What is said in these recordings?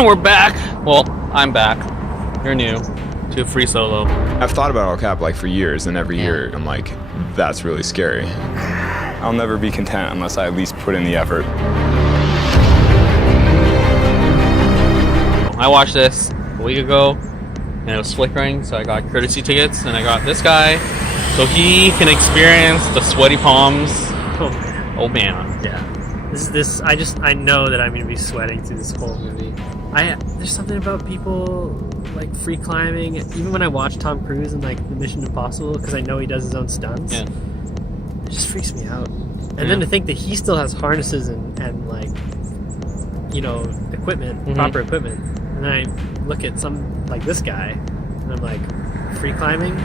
And we're back. Well, I'm back. You're new to Free Solo. I've thought about El Cap like for years, and every year I'm like, that's really scary. I'll never be content unless I at least put in the effort. I watched this a week ago, and it was flickering, so I got courtesy tickets, and I got this guy, so he can experience the sweaty palms. Oh man. Yeah. I know that I'm gonna be sweating through this whole movie. There's something about people like free climbing. Even when I watch Tom Cruise in like the Mission Impossible, because I know he does his own stunts, it just freaks me out. And then to think that he still has harnesses and like, you know, equipment, proper equipment. And then I look at some like this guy, and I'm like, free climbing.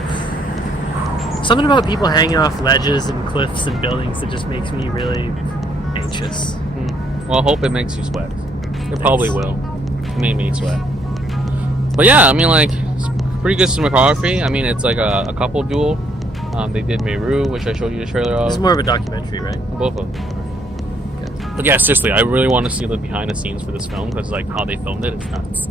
Something about people hanging off ledges and cliffs and buildings that just makes me really anxious. Well, I hope it makes you sweat. It probably will. It made me sweat. But yeah, I mean, like, it's pretty good cinematography. I mean, it's like a couple duel. They did Meru, which I showed you the trailer of. This is more of a documentary, right? Both of them. Okay. But yeah, seriously, I really want to see the behind the scenes for this film, because like how they filmed it, it's nuts.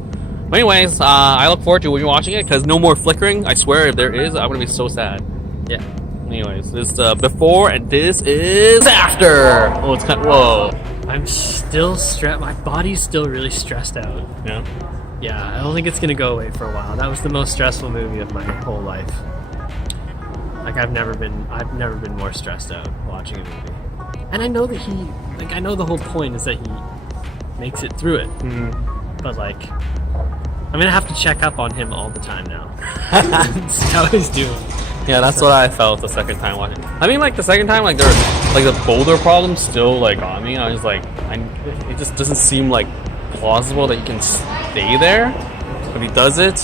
But anyways, I look forward to when you're watching it, because no more flickering. I swear, if there is, I'm gonna be so sad. Yeah. Anyways, this is before, and this is after. Oh, it's kind of, whoa. I'm still stressed. My body's still really stressed out. Yeah. Yeah, I don't think it's gonna go away for a while. That was the most stressful movie of my whole life. Like I've never been more stressed out watching a movie. And I know that I know the whole point is that he makes it through it. But like, I'm gonna have to check up on him all the time now. See how he's doing. Yeah, that's what I felt the second time watching. I mean, like the second time, like there, like the boulder problem still like on me. I was like, it just doesn't seem like plausible that he can stay there. But he does it.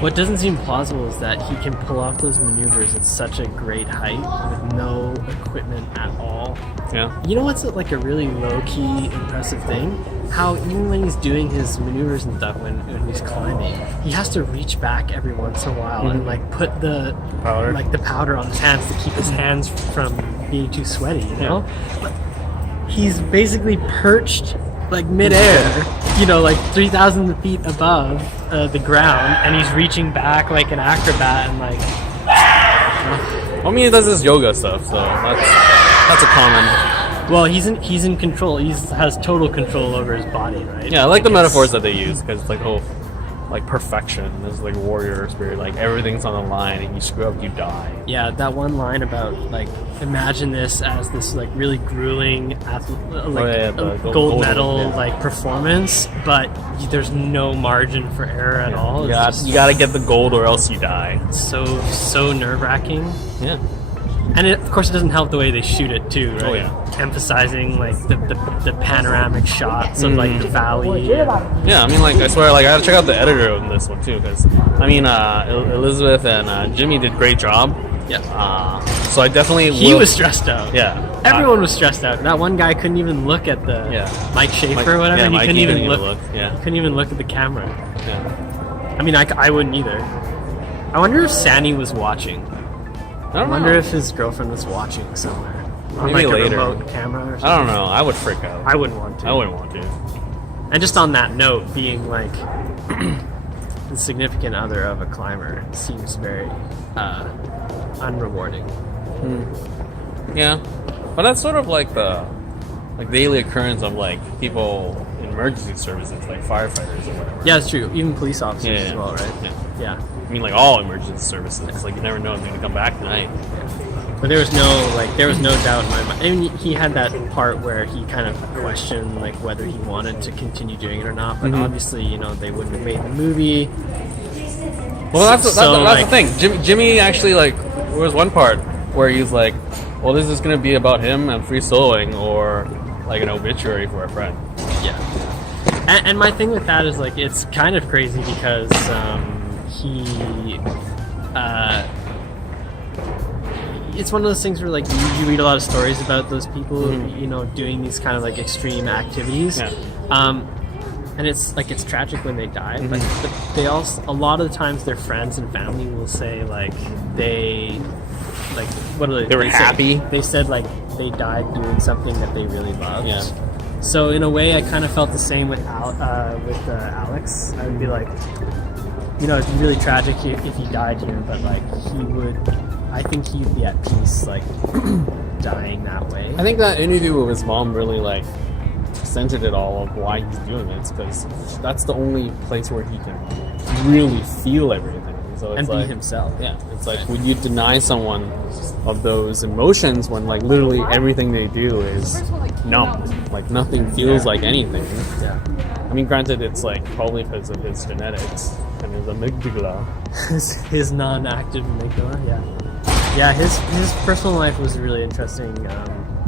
What doesn't seem plausible is that he can pull off those maneuvers at such a great height with no equipment at all. Yeah. You know what's like a really low-key impressive thing? How even when he's doing his maneuvers and stuff, when he's climbing, he has to reach back every once in a while and like put the powder on his hands to keep his hands from being too sweaty, you know? But he's basically perched like midair, you know, like 3,000 feet above the ground, and he's reaching back like an acrobat and like. I mean, he does his yoga stuff, so that's a common. Well, he's in control. He has total control over his body, right? Yeah, I like the metaphors that they use, because it's like, oh, like perfection. This like warrior spirit, like everything's on the line, and you screw up, you die. Yeah, that one line about like, imagine this as this like really grueling gold medal like performance, but there's no margin for error at all. You gotta get the gold or else you die. So nerve-wracking. Yeah. And of course, it doesn't help the way they shoot it too, right? Oh yeah. Emphasizing like the panoramic shots of like the valley. Yeah, I mean, like I swear, like I gotta check out the editor of this one too, because I mean, Elizabeth and Jimmy did a great job. Yeah. So I definitely He was stressed out. Yeah. Everyone was stressed out. That one guy couldn't even look at the Mike Schaefer or whatever. Yeah, he Mikey couldn't even look. Yeah. He couldn't even look at the camera. Yeah. I mean, I wouldn't either. I wonder if Sanni was watching. I wonder if his girlfriend was watching somewhere. On Maybe like later. a remote camera or something. I don't know. I would freak out. I wouldn't want to. I wouldn't want to. And just on that note, being like the significant other of a climber seems very unrewarding. Yeah, but that's sort of like the daily occurrence of like people in emergency services, like firefighters or whatever. Yeah, it's true. Even police officers as well, right? Yeah. I mean, like all emergency services. It's like you never know if they're gonna come back tonight. But there was no doubt in my mind. I mean, he had that part where he kind of questioned like whether he wanted to continue doing it or not. But obviously, you know, they wouldn't have made the movie. Well, that's the thing. Jimmy actually, like, there was one part where he's like, well, this is going to be about him and free soloing, or like an obituary for a friend. Yeah. And my thing with that is like, it's kind of crazy because it's one of those things where like you read a lot of stories about those people, you know, doing these kind of like extreme activities. Yeah. And it's like, it's tragic when they die, but they also, a lot of the times their friends and family will say like they were happy. They said like they died doing something that they really loved. Yeah. So in a way, I kind of felt the same with Alex. I would be like, you know, it'd be really tragic if he died here, but like I think he'd be at peace, like dying that way. I think that interview with his mom really like centered it all of why he's doing it, because that's the only place where he can really feel everything. So it's And be like, himself. Yeah, it's like, would you deny someone of those emotions when like literally everything they do is numb, like nothing feels like anything? Yeah. I mean, granted, it's like probably because of his genetics and his amygdala. his non-active amygdala, yeah. Yeah, his personal life was a really interesting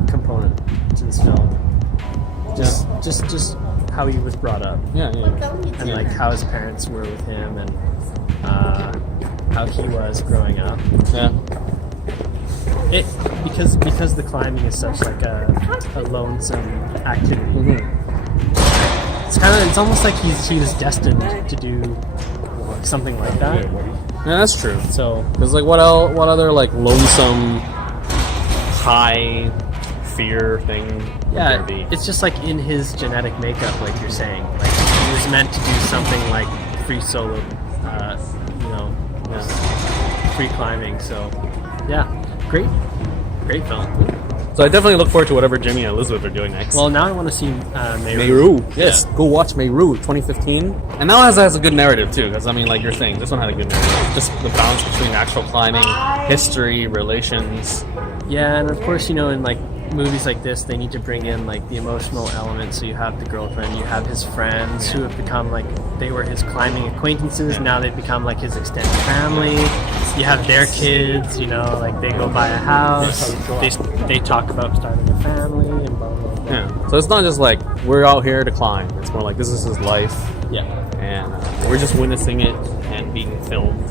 component to this film. Just how he was brought up. Yeah. And like how his parents were with him, and how he was growing up. Yeah. Because the climbing is such like a lonesome activity. It's almost like he was destined to do something like that. Yeah, that's true. So Because like what other like lonesome high fear thing would there be? it's just like in his genetic makeup, like you're saying. Like he was meant to do something like free solo, free climbing. So yeah, great film. So I definitely look forward to whatever Jimmy and Elizabeth are doing next. Well, now I want to see Meru. Yes, go watch Meru 2015. And now it has a good narrative too, because I mean, like you're saying, this one had a good narrative. Just the balance between actual climbing, history, relations. Yeah, and of course, in like movies like this, they need to bring in like the emotional element. So you have the girlfriend, you have his friends who have become like, they were his climbing acquaintances, now they've become like his extended family. You have their kids, like they go buy a house, they talk about starting a family and blah blah blah. Yeah. So it's not just like we're out here to climb. It's more like this is his life. Yeah. And we're just witnessing it and being filmed.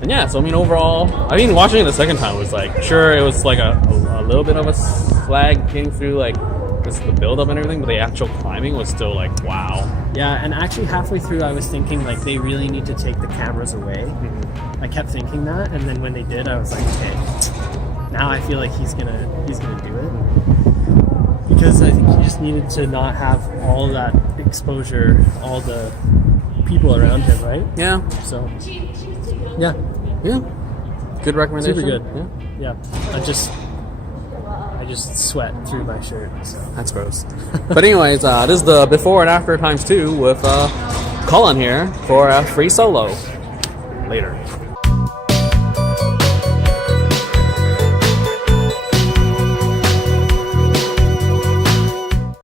And yeah, so I mean, overall, watching it the second time was like, sure, it was like a little bit of a slag getting through like just the build up and everything, but the actual climbing was still like, wow. Yeah, and actually halfway through I was thinking like they really need to take the cameras away. I kept thinking that, and then when they did, I was like, okay, now I feel like he's gonna do it, because I think he just needed to not have all that exposure, all the people around him, right? Yeah. So yeah, good recommendation. super good. Yeah. I just sweat through my shirt. So. That's gross. But anyways, this is the before and after times 2 with Cullen here for a free solo. Later.